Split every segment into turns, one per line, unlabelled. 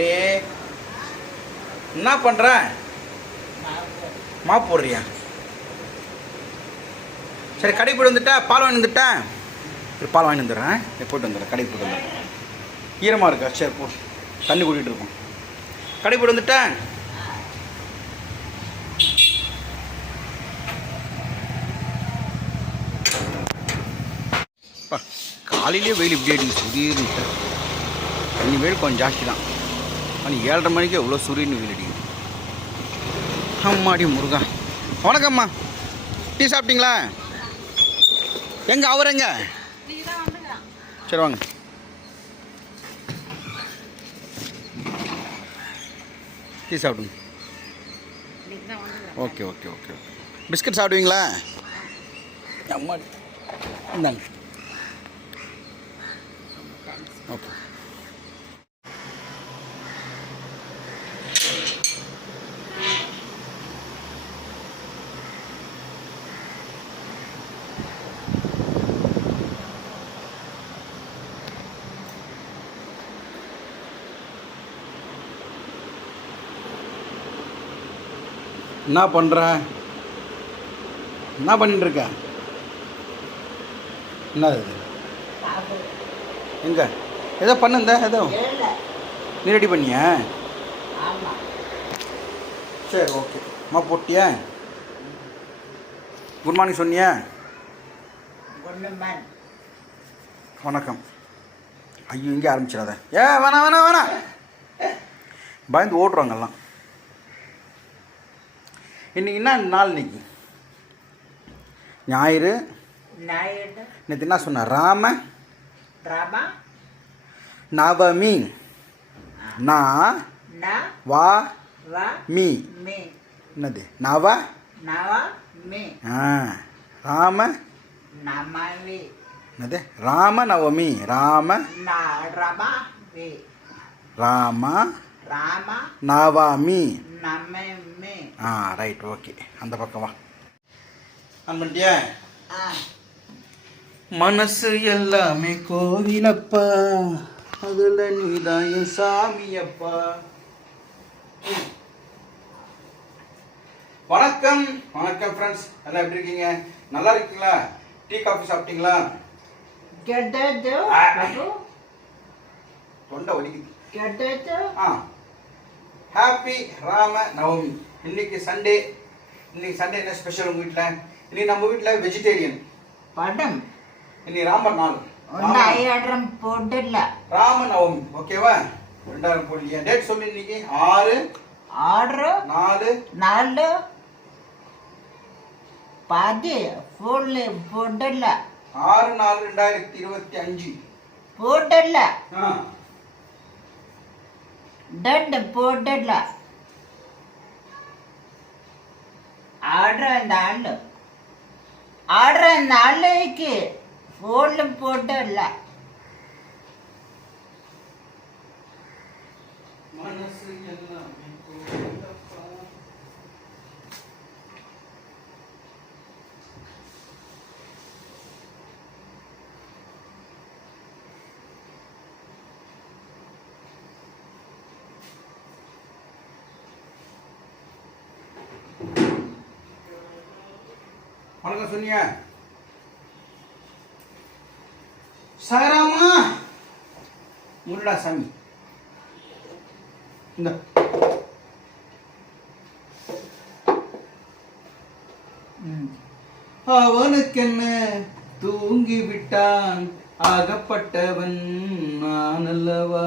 சரி என்ன பண்ணுற மாப் போடுறியா சரி கடைக்கு போய்ட்டு வந்துட்டா பால் வாங்கி வந்துட்டேன் பால் வாங்கி வந்துடுறேன் போய்ட்டு வந்துடுறேன் கடைக்கு போய்ட்டு வந்துடுறேன் ஈரமாக இருக்கா சரி போ தண்ணி கூட்டிகிட்டு இருக்கோம் கடைக்கு போய்ட்டு வந்துட்டேன் காலையிலே வெயில் இப்படி ஆயிடுச்சு திடீர்னு தண்ணி வெயில் கொஞ்சம் ஜாஸ்தி தான் மணி ஏழரை மணிக்கு எவ்வளோ சூரியன் வெயில் அம்மாடி முருகா வணக்கம்மா டீ சாப்பிட்டீங்களா எங்கே அவர் எங்க சரி வாங்க டீ சாப்பிடுங்க okay okay okay okay biscuit சாப்பிடுவீங்களா அம்மாடி இந்தாங்க ஓகே என்ன பண்ணுற என்ன பண்ணிட்டுருக்க என்ன இது எங்கே ஏதோ பண்ணுந்த ஏதோ நீ ரெடி பண்ணிய சரி ஓகே அம்மா போட்டிய குட் மார்னிங் சொன்னியா வணக்கம் ஐயோ இங்கே ஆரம்பிச்சிடாத ஏ வேணாம் வேணாம் வேணாம் பயந்து ஓட்டுறாங்கல்லாம் இன்றைக்கின்னா நாள் இன்னைக்கு ஞாயிறு நேற்று என்ன சொன்ன ராம நவமி நா வா மீ என்னது நவ ஆ ராம என்னது ராம நவமி ராம ராமா ராம நவமி ஆ ரைட் ஓகே அந்த பக்கமா அன்பன்ட்டியா மனசு எல்லாமே கோவிலப்பா அதுல நீதான் என் சாமியப்பா வணக்கம் வணக்கம் ஃப்ரெண்ட்ஸ் எல்லாம் எப்படி இருக்கீங்க நல்லா இருக்கீங்களா டீ காஃபி சாப்பிட்டீங்களா தொண்டை
வலிக்குது ஆ
ஹாப்பி ராம நவமி இன்னைக்கு சண்டே இன்னைக்கு சண்டே என்ன ஸ்பெஷல் உங்க வீட்டில் இன்னைக்கு நம்ம வீட்டில் வெஜிடேரியன் படம் இன்னைக்கு ராமர் நாள்
ஐயாயிரம் போட்டுல
ராம நவமி ஓகேவா ரெண்டாயிரம் போடலையா டேட் சொல்லு இன்னைக்கு ஆறு ஆறு நாலு
நாலு பாதி போடல போடல
ஆறு நாலு ரெண்டாயிரத்தி இருபத்தி அஞ்சு
போடல ஆ டட் போட்டட்ல ஆடுற அந்த ஆள் ஆடுற அந்த ஆளுக்கு ஃபோனில் போட்டல
வணக்கம் சொன்னியா சகராமா முருடா சாமி இந்த அவனுக்கென்ன தூங்கி விட்டான் ஆகப்பட்டவன் நான் அல்லவா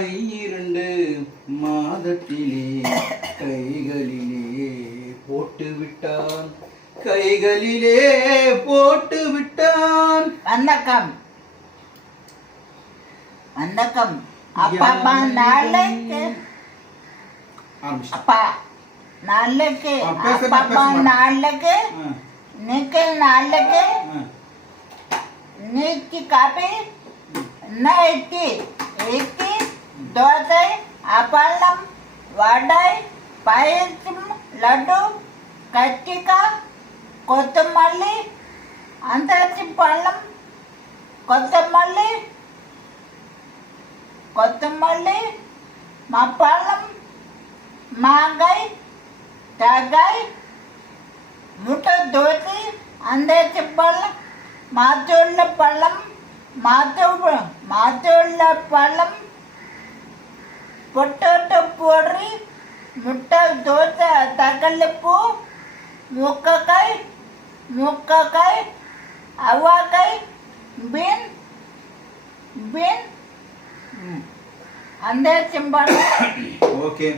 ஐயிரண்டு மாதத்திலே கைகளிலே போட்டு விட்டான் கைகளிலே போட்டு விட்டான்
வணக்கம் வணக்கம் அப்பா நாளைக்கு அப்பா நாளைக்கு அப்பா நாளைக்கு నీకు నాళ్ళకి నీకి కాపీ ఎత్తి ఎత్తి దోశ అపల్లం వడాయి పాయసం లడ్డు కచ్చిక కొత్తమల్లి అంతరచి పళ్ళం కొత్తమల్లి కొత్తమల్లి మా పళ్ళం మాగాయ్ తగాయ్ ముట దోతి అందరి పళ్ళం మాతోళ్ళ పళ్ళం మాతో మాతోళ్ళ పళ్ళం పొట్టోట పొడి ముట్ట దోత తగలిపు ముక్కకాయ முக்கக்காய் அவ்வாக்காய் பீன் பீன் அந்த செம்பாடு
ஓகே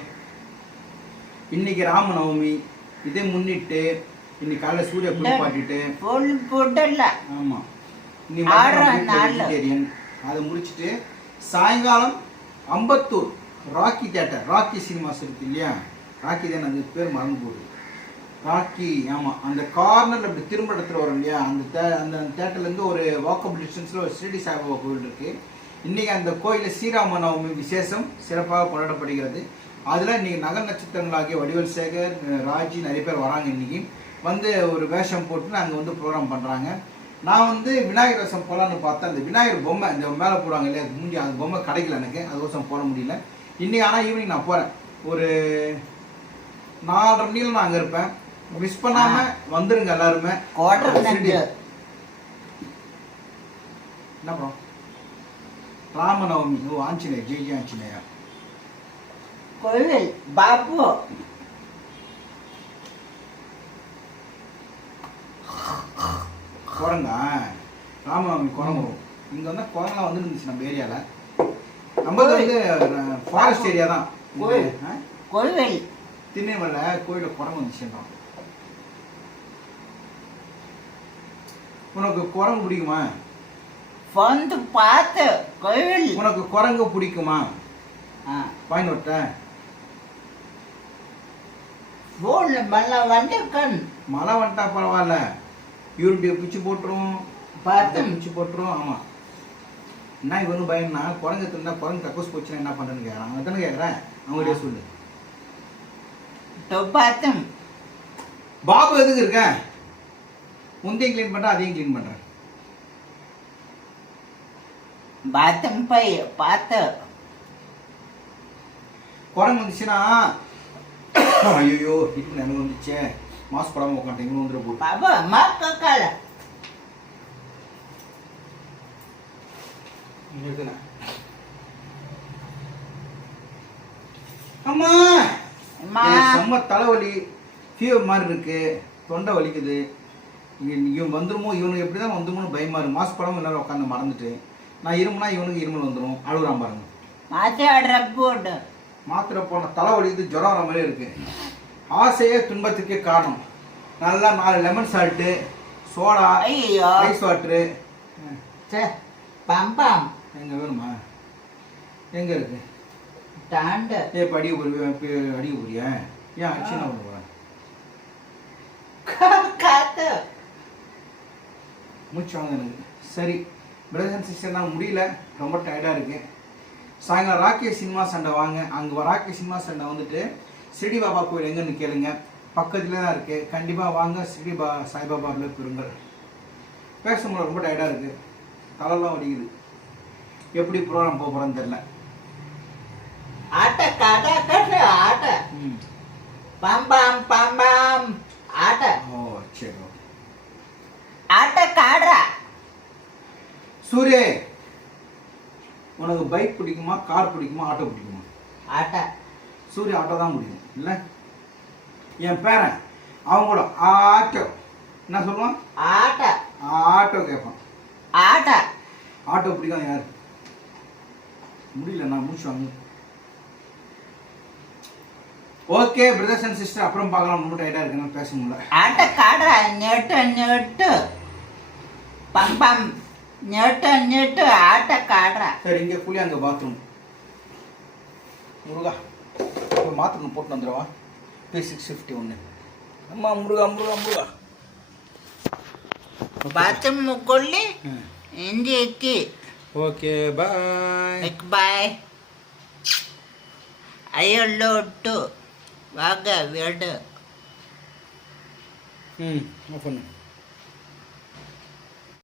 இன்னைக்கு ராமநவமி இதை முன்னிட்டு இன்னைக்கு காலைல சூரிய குளிப்பாட்டிட்டு
பொண்ணு போட்டல
ஆமா வெஜிடேரியன் அதை முடிச்சுட்டு சாயங்காலம் அம்பத்தூர் ராக்கி தேட்டர் ராக்கி சினிமாஸ் இருக்கு இல்லையா ராக்கி தேன் அது பேர் மறந்து போகுது ராக்கி ஆமாம் அந்த கார்னரில் இப்படி திரும்ப இடத்துல வரும் இல்லையா அந்த தே அந்த தேட்டர்லேருந்து ஒரு வாக்கபிள் டிஸ்டன்ஸில் ஒரு ஸ்ரீடி சாய்பாபா கோவில் இருக்குது இன்றைக்கி அந்த கோயிலில் ஸ்ரீராம நவமி விசேஷம் சிறப்பாக கொண்டாடப்படுகிறது அதில் இன்றைக்கி நகர் நட்சத்திரங்களாகிய வடிவல் சேகர் ராஜி நிறைய பேர் வராங்க இன்றைக்கி வந்து ஒரு வேஷம் போட்டு நாங்கள் வந்து ப்ரோக்ராம் பண்ணுறாங்க நான் வந்து விநாயகர் வேஷம் போகலான்னு பார்த்தேன் அந்த விநாயகர் பொம்மை இந்த மேலே போடுவாங்க இல்லையா அது மூஞ்சி அந்த பொம்மை கிடைக்கல எனக்கு அது வருஷம் போட முடியல இன்றைக்கி ஆனால் ஈவினிங் நான் போகிறேன் ஒரு நாலரை மணியில் நான் அங்கே இருப்பேன் மிஸ் பண்ணாம வந்துருங்க எல்லாருமே குவார்டர் என்ன ப்ரோ ராமநவமி ஓ ஆஞ்சநேய ஜெய் ஜெய் ஆஞ்சநேயா
கோவில் பாபு
குரங்கா ராமநவமி குரங்கு இங்கே வந்து குரங்கெல்லாம் வந்து நம்ம ஏரியால நம்ம வந்து ஃபாரஸ்ட் ஏரியா தான்
கோவில்
திருநெல்வேலியில் கோயிலில் குரங்கு வந்துச்சுன்றோம் உனக்கு குரங்கு பிடிக்குமா
வந்து பார்த்து கோவில்
உனக்கு குரங்கு பிடிக்குமா வாங்கி விட்டேன்
ஃபோனில் மழை வந்துக்கண்
மழை வந்துட்டா பரவாயில்ல யூரிட்டியை பிச்சு போட்டுரும் பார்த்து பிச்சு போட்டுரும் ஆமாம் என்ன இவனு பயம்னா குரங்கு தின்னா குரங்கு தக்கோஸ் போச்சுன்னா என்ன பண்ணுறேன்னு கேட்குறான் அவன் தானே கேட்குறேன் அவங்கள்டே சொல்லு பார்த்தேன் பாபு எதுக்கு இருக்கேன் உந்தையும் கிளீன் பண்ணுறேன் அதையும் கிளீன் பண்ணுறேன்
பாத்தம் பை பார்த்த
குரங்கு வந்துச்சுன்னா ஐயோ வீட்டில் நினைவு வந்துச்சு மாஸ் படம் உட்காந்து இங்கே வந்துட போ
பாபா அம்மா கக்கால
அம்மா செம்ம தலைவலி ஃபீவர் மாதிரி இருக்கு தொண்டை வலிக்குது இவன் வந்துருமோ இவனுக்கு எப்படி தான் வந்துருமோன்னு பயமா இருக்கும் மாஸ் படம் எல்லாரும் உட்காந்து மறந்துட்டு நான் இருமுனா இவனுக்கு இருமல் வந்துடும் அழுகுறான் பாருங்க
மாத்திரை ஆடுற போட்டு
மாத்திரை போன தலைவலிக்கு ஜுரம் வர மாதிரி இருக்கு ஆசையே துன்பத்துக்கே காரணம் நல்லா நாலு லெமன் சால்ட்டு சோடா ஐயோ ஐஸ் வாட்ரு
சே பம்பாம்
எங்கே வேணுமா எங்கே இருக்கு டாண்ட ஏ படி அடிக்க அடி அடிக்க ஏன் அடிச்சு நான் பண்ணுவேன் காத்து மூச்சு வாங்க எனக்கு சரி பிரதர்ஸ் சிஸ்டர் முடியல ரொம்ப டயர்டாக இருக்குது சாயங்காலம் ராக்கேஷ் சினிமா சண்டை வாங்க அங்கே ராக்கேஷ் சினிமா சண்டை வந்துட்டு ஸ்ரீடி பாபா கோயில் எங்கேன்னு கேளுங்க பக்கத்தில் தான் இருக்குது கண்டிப்பாக வாங்க ஸ்ரீடி பா சாய்பாபாவில் பெறுங்கள் பேசும்போது ரொம்ப டயர்டாக இருக்குது தலைலாம் வடிக்குது எப்படி ப்ரோக்ராம் போக போகிறோன்னு தெரில
ஆட்ட காட்ட ஆட்ட பம்பாம் பம்பாம் ஆட்ட
சூரிய உனக்கு பைக் பிடிக்குமா கார் பிடிக்குமா ஆட்டோ பிடிக்குமா ஆட்டோ சூரிய ஆட்டோ தான் முடியும் இல்லை என் பேரன் அவங்களோட ஆட்டோ என்ன சொல்லுவான் ஆட்டோ ஆட்டோ கேட்பான் ஆட்டோ ஆட்டோ பிடிக்கும் யார் முடியல நான் முடிச்சு வாங்க ஓகே பிரதர்ஸ் அண்ட் சிஸ்டர் அப்புறம் பார்க்கலாம் ரொம்ப டைட்டாக இருக்கு பேச முடியல
ஆட்டோ காடுறா நெட்டு நெட்டு பம் நெட்டு நெட்டு ஆட்ட காடுற
சரி இங்கே குழி அங்கே பாத்ரூம் முருகா போய் மாத்திரம் போட்டு வந்துடுவா பி சிக்ஸ் ஃபிஃப்டி ஒன்று அம்மா முருகா முருகா முருகா
பாத்ரூம் கொள்ளி இந்தி எத்தி
ஓகே பாய்
பாய் அயல்லோட்டு வாங்க வீடு
ம் பண்ணு